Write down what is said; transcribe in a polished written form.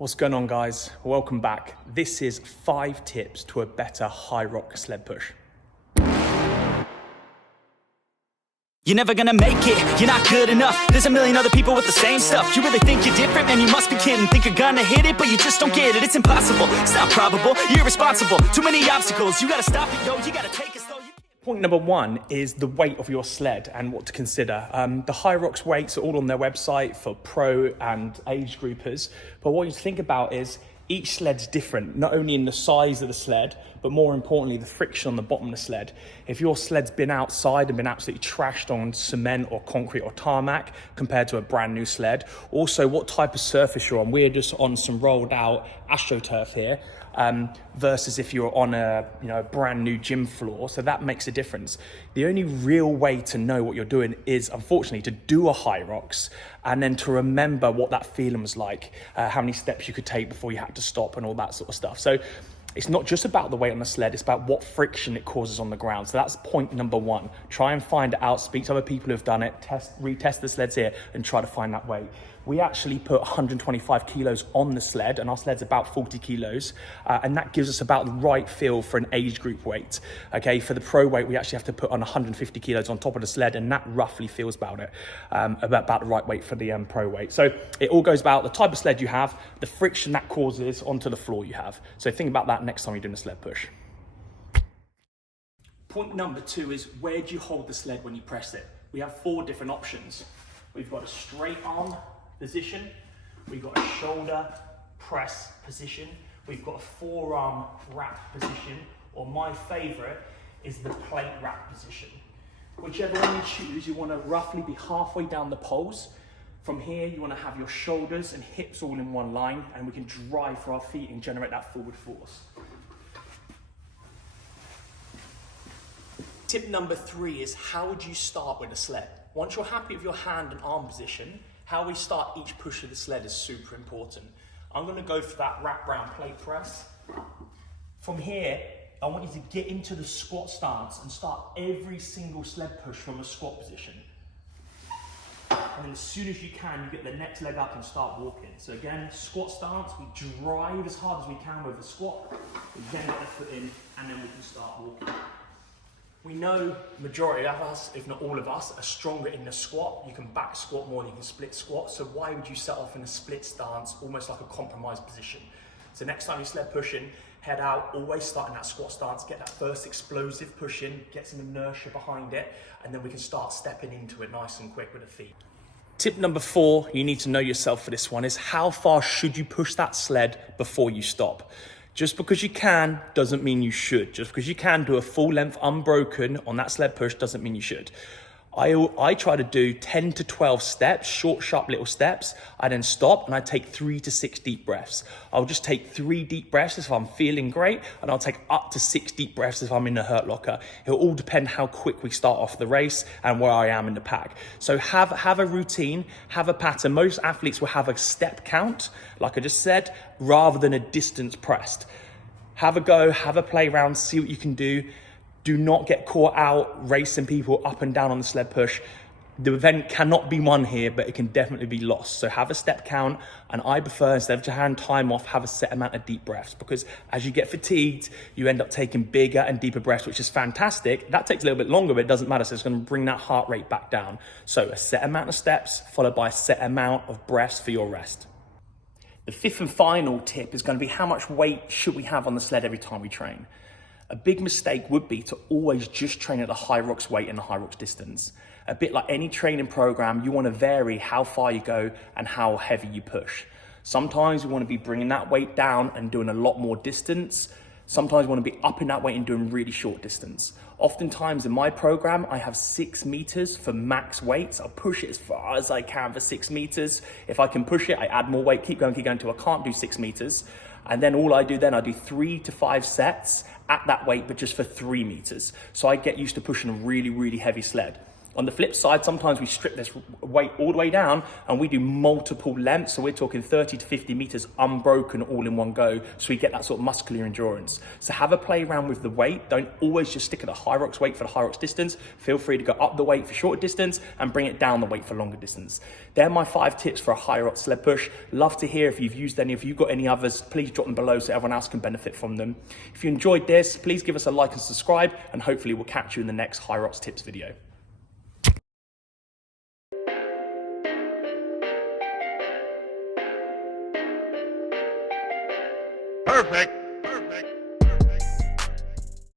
What's going on, guys? Welcome back. This is 5 tips to a better HYROX sled push. You're never gonna make it, you're not good enough. There's a million other people with the same stuff. You really think you're different? Man, you must be kidding. Think you're gonna hit it, but you just don't get it. It's impossible, it's not probable, you're irresponsible. Too many obstacles, you gotta stop it, yo. You gotta take it slow. Point number 1 is the weight of your sled and what to consider. The HYROX weights are all on their website for pro and age groupers. But what you think about is each sled's different, not only in the size of the sled, but more importantly, the friction on the bottom of the sled. If your sled's been outside and been absolutely trashed on cement or concrete or tarmac compared to a brand new sled, also what type of surface you're on. We're just on some rolled out AstroTurf here, versus if you're on a brand new gym floor. So that makes a difference. The only real way to know what you're doing is, unfortunately, to do a HYROX and then to remember what that feeling was like, how many steps you could take before you had to stop and all that sort of stuff. So it's not just about the weight on the sled, it's about what friction it causes on the ground. So that's point number 1. Try and find it out, speak to other people who've done it, retest the sleds here and try to find that weight. We actually put 125 kilos on the sled, and our sled's about 40 kilos, and that gives us about the right feel for an age group weight. Okay, for the pro weight, we actually have to put on 150 kilos on top of the sled, and that roughly feels about it, about the right weight for the pro weight. So it all goes about the type of sled you have, the friction that causes onto the floor you have. So think about that next time you're doing a sled push. Point number 2 is, where do you hold the sled when you press it? We have 4 different options. We've got a straight arm position, we've got a shoulder press position, we've got a forearm wrap position, or my favorite is the plate wrap position. Whichever one you choose, you want to roughly be halfway down the poles. From here, you want to have your shoulders and hips all in one line, and we can drive for our feet and generate that forward force. Tip number 3 is, how would you start with a sled? Once you're happy with your hand and arm position, how we start each push of the sled is super important. I'm gonna go for that wrap round plate press. From here, I want you to get into the squat stance and start every single sled push from a squat position. And then as soon as you can, you get the next leg up and start walking. So again, squat stance, we drive as hard as we can with the squat, we then get the foot in, and then we can start walking. We know majority of us, if not all of us, are stronger in the squat. You can back squat more than you can split squat. So why would you set off in a split stance, almost like a compromised position? So next time you're sled pushing, head out, always start in that squat stance, get that first explosive push in, get some inertia behind it, and then we can start stepping into it nice and quick with the feet. Tip number 4, you need to know yourself for this one, is how far should you push that sled before you stop? Just because you can doesn't mean you should. Just because you can do a full length unbroken on that sled push doesn't mean you should. I try to do 10 to 12 steps, short, sharp little steps. I then stop and I take 3 to 6 deep breaths. I'll just take 3 deep breaths if I'm feeling great, and I'll take up to 6 deep breaths if I'm in the hurt locker. It'll all depend how quick we start off the race and where I am in the pack. So have a routine, have a pattern. Most athletes will have a step count, like I just said, rather than a distance pressed. Have a go, have a play around, see what you can do. Do not get caught out racing people up and down on the sled push. The event cannot be won here, but it can definitely be lost. So have a step count, and I prefer, instead of to hand time off, have a set amount of deep breaths, because as you get fatigued, you end up taking bigger and deeper breaths, which is fantastic. That takes a little bit longer, but it doesn't matter. So it's going to bring that heart rate back down. So a set amount of steps followed by a set amount of breaths for your rest. The 5th and final tip is going to be, how much weight should we have on the sled every time we train? A big mistake would be to always just train at a HYROX weight and a HYROX distance. A bit like any training program, you want to vary how far you go and how heavy you push. Sometimes we want to be bringing that weight down and doing a lot more distance. Sometimes we want to be upping that weight and doing really short distance. Oftentimes in my program, I have 6 meters for max weights. I'll push it as far as I can for 6 meters. If I can push it, I add more weight, keep going until I can't do 6 meters. And then all I do then, I do 3 to 5 sets at that weight, but just for 3 meters. So I get used to pushing a really, really heavy sled. On the flip side, sometimes we strip this weight all the way down and we do multiple lengths. So we're talking 30 to 50 meters unbroken all in one go. So we get that sort of muscular endurance. So have a play around with the weight. Don't always just stick at the HYROX weight for the HYROX distance. Feel free to go up the weight for shorter distance and bring it down the weight for longer distance. They're my 5 tips for a HYROX sled push. Love to hear if you've used any. If you've got any others, please drop them below so everyone else can benefit from them. If you enjoyed this, please give us a like and subscribe, and hopefully we'll catch you in the next HYROX tips video. Perfect.